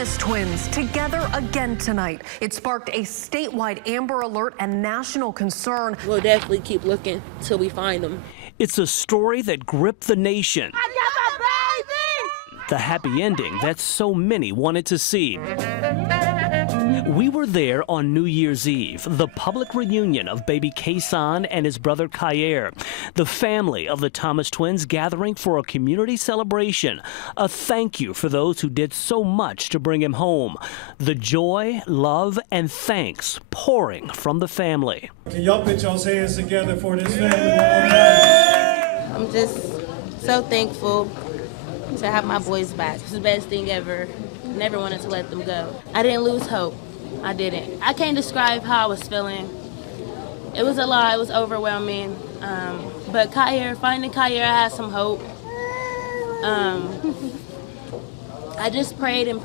Thomas twins together again tonight. It sparked a statewide Amber Alert and national concern. We'll definitely keep looking till we find them. It's a story that gripped the nation. I got my baby! The happy ending that so many wanted to see. We were there on New Year's Eve, the public reunion of baby Kason and his brother Ky'air. The family of the Thomas twins gathering for a community celebration. A thank you for those who did so much to bring him home. The joy, love, and thanks pouring from the family. Can y'all put y'all's hands together for this family? I'm just so thankful to have my boys back. It's the best thing ever. Never wanted to let them go. I didn't lose hope. I didn't. I can't describe how I was feeling. It was a lot. It was overwhelming. But finding Ky'air, I had some hope. I just prayed, and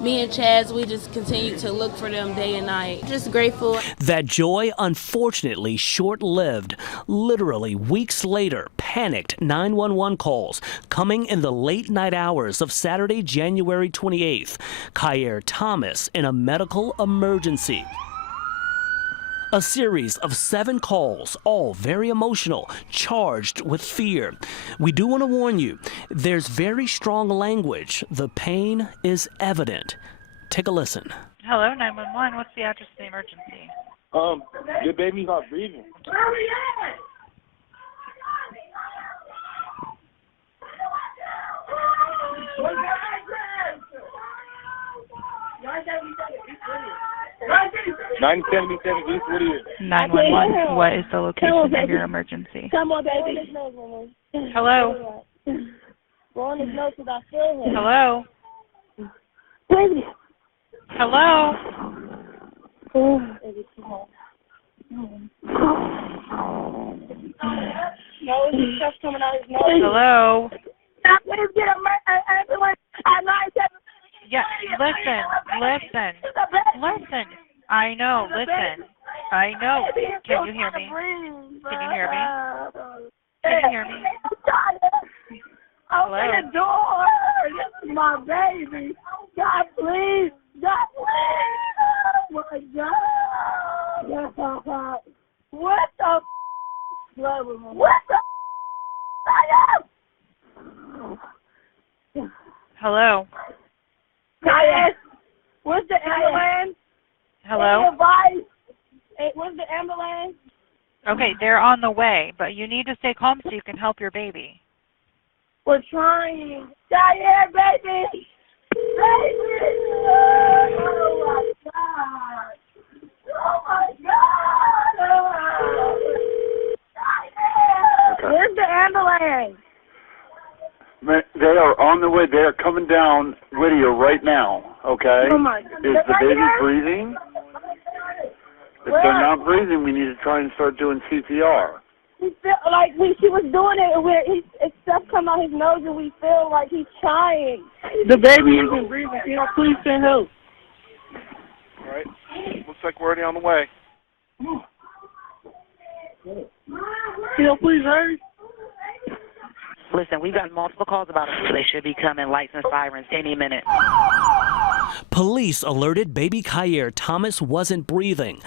me and Chaz, we just continued to look for them day and night. Just grateful. That joy, unfortunately, short-lived. Literally weeks later, panicked 911 calls coming in the late night hours of Saturday, January 28th. Ky'air Thomas in a medical emergency. A series of 7 calls, all very emotional, charged with fear. We do want to warn you, there's very strong language. The pain is evident. Take a listen. Hello, 911. What's the address of the emergency? Your baby's not breathing. East Whittier. 911. What is the location of your emergency? Come on, baby. Hello. Go on his nose because I feel him. Hello. Baby. Hello. Baby, come on. No, it's just coming out his nose. Hello. Please get an ambulance at 9-7. Yeah, listen. I know, listen. I know. Can you hear me? Can you hear me? Can you hear me? Open the door. This is my baby. God, please. God, please. Oh, my God. Yes, God. What the What the Hello. Ky'air, where's the ambulance? Hello. Where's the ambulance? Okay, they're on the way, but you need to stay calm so you can help your baby. We're trying. Ky'air, baby. Baby. Oh, my God. Oh, my God. Ky'air. Where's the ambulance? They are on the way. They are coming down Whittier right now, okay? Oh my God. Is the baby breathing? If they're not breathing, we need to try and start doing CPR. We feel like she was doing it, and it's stuff come out his nose, and we feel like he's trying. The baby isn't breathing. Can y'all please send help? All right. Looks like we're already on the way. Can y'all please hurry? Listen, we've gotten multiple calls about it, so they should be coming, lights and sirens any minute. Police alerted baby Ky'air Thomas wasn't breathing.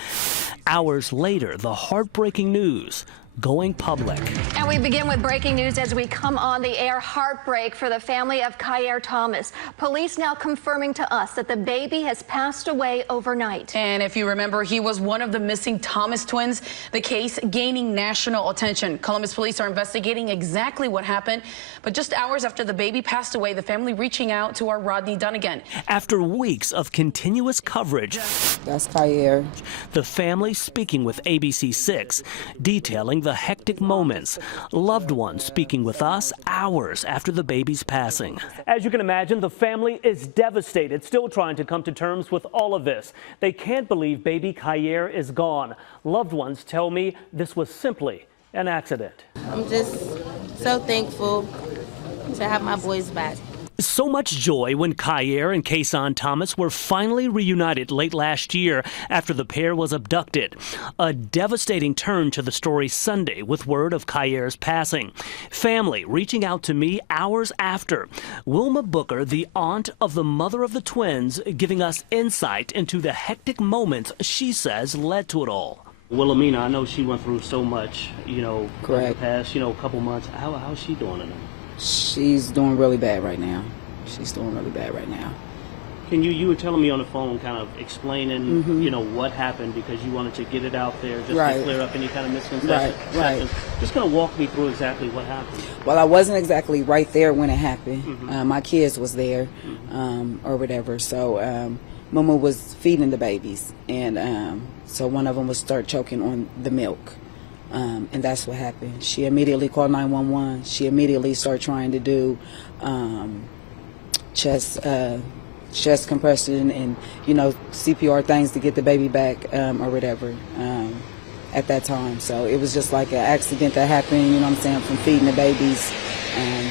Hours later, the heartbreaking news going public. And we begin with breaking news as we come on the air. Heartbreak for the family of Ky'air Thomas. Police now confirming to us that the baby has passed away overnight. And if you remember, he was one of the missing Thomas twins, the case gaining national attention. Columbus police are investigating exactly what happened. But just hours after the baby passed away, the family reaching out to our Rodney Dunnigan. After weeks of continuous coverage, that's Ky'air. The family speaking with ABC6, detailing the hectic moments. Loved ones speaking with us hours after the baby's passing. As you can imagine, the family is devastated, still trying to come to terms with all of this. They can't believe baby Ky'air is gone. Loved ones tell me this was simply an accident. I'm just so thankful to have my boys back. So much joy when Ky'air and Kason Thomas were finally reunited late last year after the pair was abducted. A devastating turn to the story Sunday with word of Ky'air's passing. Family reaching out to me hours after. Wilma Booker, the aunt of the mother of the twins, giving us insight into the hectic moments she says led to it all. Wilhelmina, I know she went through so much, Correct. in the past, couple months. How's she doing tonight? She's doing really bad right now. Can you were telling me on the phone, kind of explaining, what happened because you wanted to get it out there just to clear up any kind of misconceptions. Right. Just kind of walk me through exactly what happened. Well, I wasn't exactly right there when it happened. My kids was there, or whatever. So Mama was feeding the babies, and so one of them would start choking on the milk. And that's what happened. She immediately called 911. She immediately started trying to do chest compression and CPR things to get the baby back or whatever at that time. So it was just like an accident that happened, from feeding the babies, and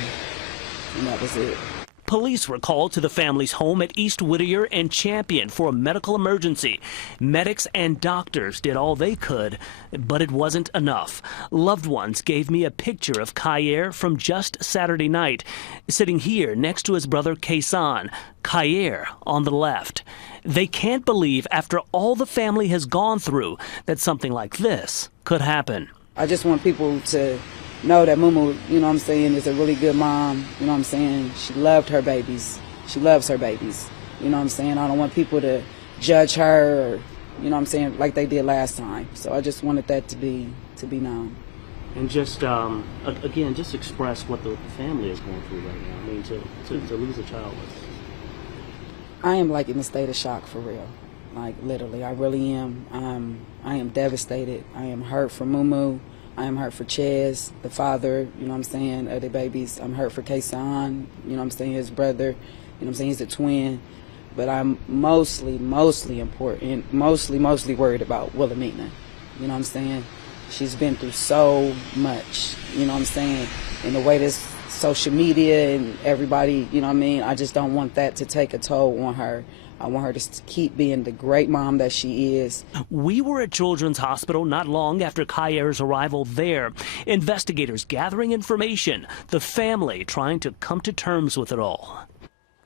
that was it. Police were called to the family's home at East Whittier and Champion for a medical emergency. Medics and doctors did all they could, but it wasn't enough. Loved ones gave me a picture of Ky'air from just Saturday night, sitting here next to his brother Kason, Ky'air on the left. They can't believe after all the family has gone through that something like this could happen. I just want people to know that Mumu, is a really good mom. She loved her babies. She loves her babies. I don't want people to judge her, or, like they did last time. So I just wanted that to be known. And just, again, just express what the family is going through right now. I mean, to lose a child. I am like in a state of shock for real. Like literally, I really am. I am devastated. I am hurt for Mumu. I am hurt for Ches, the father, of the babies. I'm hurt for Kason, his brother, he's a twin. But I'm mostly worried about Wilhelmina, She's been through so much, in the way this social media and everybody, I just don't want that to take a toll on her. I want her to keep being the great mom that she is. We were at Children's Hospital not long after Ky'air's arrival there. Investigators gathering information, the family trying to come to terms with it all.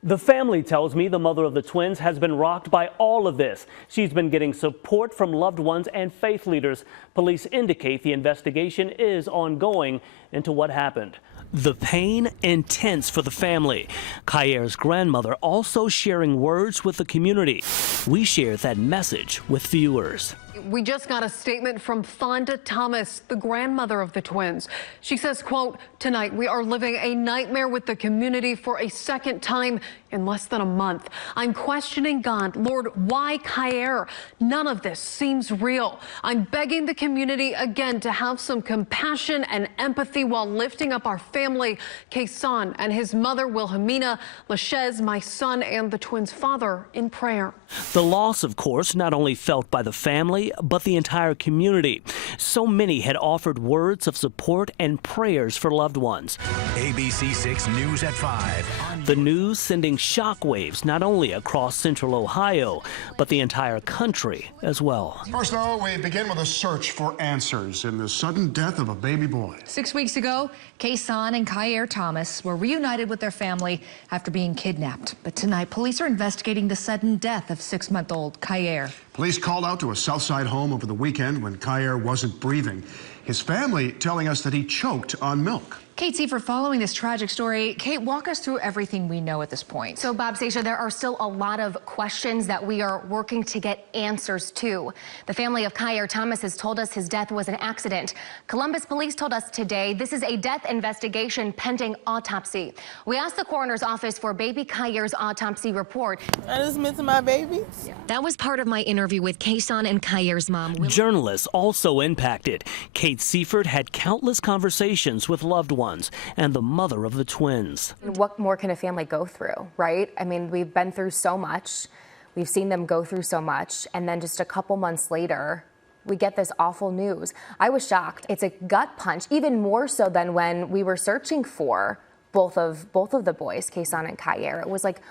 The family tells me the mother of the twins has been rocked by all of this. She's been getting support from loved ones and faith leaders. Police indicate the investigation is ongoing into what happened. The pain intense for the family. Ky'air's grandmother also sharing words with the community. We share that message with viewers. We just got a statement from Fonda Thomas, the grandmother of the twins. She says, quote, "Tonight we are living a nightmare with the community for a second time in less than a month. I'm questioning God. Lord, why Ky'air? None of this seems real. I'm begging the community again to have some compassion and empathy while lifting up our family, Kason and his mother, Wilhelmina, Lashez, my son, and the twins' father in prayer." The loss, of course, not only felt by the family, but the entire community. So many had offered words of support and prayers for loved ones. ABC 6 News at 5. The news sending shockwaves not only across central Ohio, but the entire country as well. First, though, we begin with a search for answers in the sudden death of a baby boy. 6 weeks ago, Kason and Ky'air Thomas were reunited with their family after being kidnapped. But tonight, police are investigating the sudden death of 6-month-old Ky'air. Police called out to a Southside home over the weekend when Ky'air wasn't breathing. His family telling us that he choked on milk. Kate Seifert, following this tragic story, Kate, walk us through everything we know at this point. So, Bob, Stacia, there are still a lot of questions that we are working to get answers to. The family of Ky'air Thomas has told us his death was an accident. Columbus police told us today this is a death investigation pending autopsy. We asked the coroner's office for baby Ky'air's autopsy report. I just missed my baby. That was part of my interview with Kason and Ky'air's mom. Journalists also impacted. Kate Seifert had countless conversations with loved ones and the mother of the twins. What more can a family go through, right? I mean, we've been through so much. We've seen them go through so much. And then just a couple months later, we get this awful news. I was shocked. It's a gut punch, even more so than when we were searching for both of the boys, Kason and Ky'air. It was like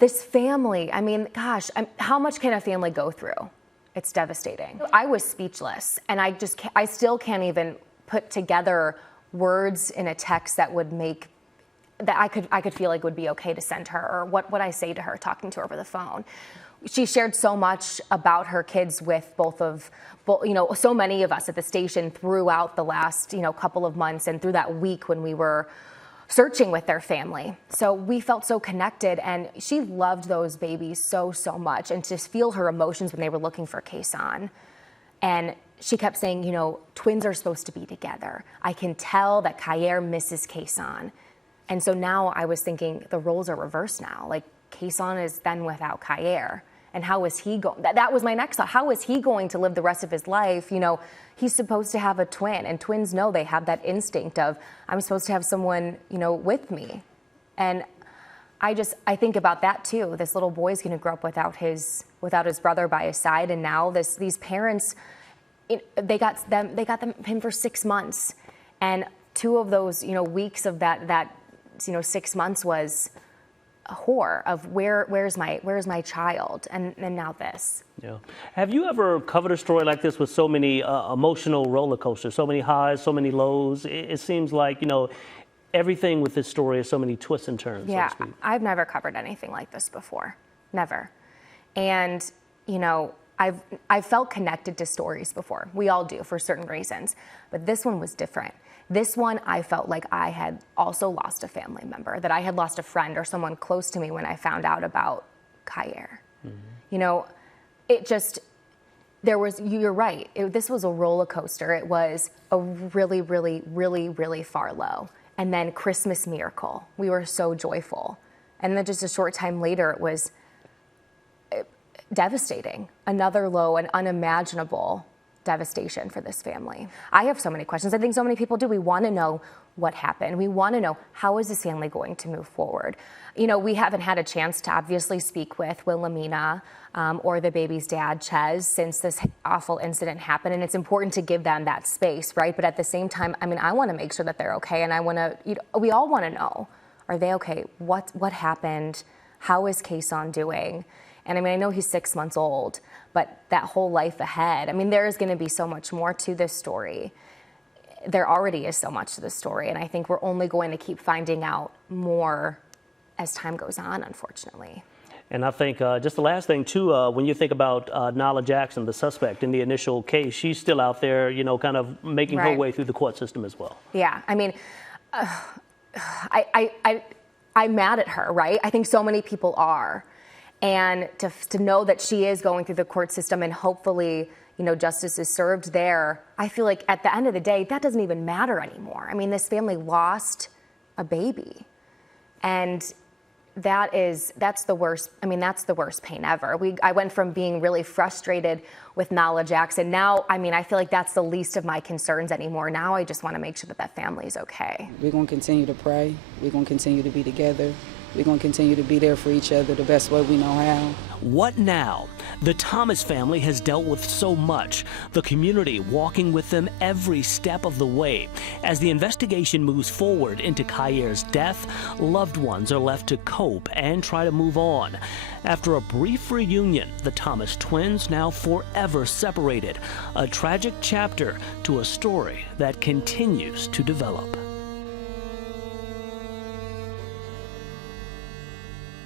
this family. I mean, gosh, how much can a family go through? It's devastating. I was speechless, and I still can't even put together words in a text that would make that I could feel like would be okay to send her, or what would I say to her talking to her over the phone. She shared so much about her kids with so many of us at the station throughout the last, couple of months and through that week when we were searching with their family. So we felt so connected, and she loved those babies so much, and to feel her emotions when they were looking for Kason. And she kept saying, twins are supposed to be together. I can tell that Ky'air misses Kason. And so now I was thinking the roles are reversed now. Like, Kason is then without Ky'air. And how is he going? That was my next thought. How is he going to live the rest of his life? He's supposed to have a twin, and twins know they have that instinct of, I'm supposed to have someone, with me. And I think about that too. This little boy's going to grow up without his brother by his side, and now these parents, they got him for 6 months, and 2 of those weeks of that 6 months was a horror of where's my child, and now this. Yeah. Have you ever covered a story like this with so many emotional roller coasters, so many highs, so many lows? It seems like everything with this story has so many twists and turns. Yeah, so to speak. I've never covered anything like this before, never. And I've felt connected to stories before. We all do for certain reasons, but this one was different. This one, I felt like I had also lost a family member, that I had lost a friend or someone close to me when I found out about Ky'air. Mm-hmm. You're right. This was a roller coaster. It was a really, really, really, really far low. And then Christmas miracle. We were so joyful. And then just a short time later, it was devastating. Another low and unimaginable devastation for this family. I have so many questions. I think so many people do. We want to know what happened. We want to know, how is this family going to move forward? We haven't had a chance to obviously speak with Wilhelmina or the baby's dad, Ches, since this awful incident happened, and it's important to give them that space, right? But at the same time, I want to make sure that they're okay, and we all want to know, are they okay? What happened? How is Kason doing? And I know he's 6 months old, but that whole life ahead, there is going to be so much more to this story. There already is so much to this story, and I think we're only going to keep finding out more as time goes on, unfortunately. And I think just the last thing, too, when you think about Nalah Jackson, the suspect in the initial case, she's still out there, kind of making her way through the court system as well. Yeah, I'm mad at her, right? I think so many people are. And to know that she is going through the court system and hopefully, justice is served there, I feel like at the end of the day, that doesn't even matter anymore. This family lost a baby. And that's the worst. That's the worst pain ever. I went from being really frustrated with Nalah Jackson. Now, I feel like that's the least of my concerns anymore. Now I just want to make sure that family is okay. We're going to continue to pray. We're going to continue to be together. We're going to continue to be there for each other the best way we know how. What now? The Thomas family has dealt with so much, the community walking with them every step of the way. As the investigation moves forward into Ky'air's death, loved ones are left to cope and try to move on. After a brief reunion, the Thomas twins now forever separated, a tragic chapter to a story that continues to develop.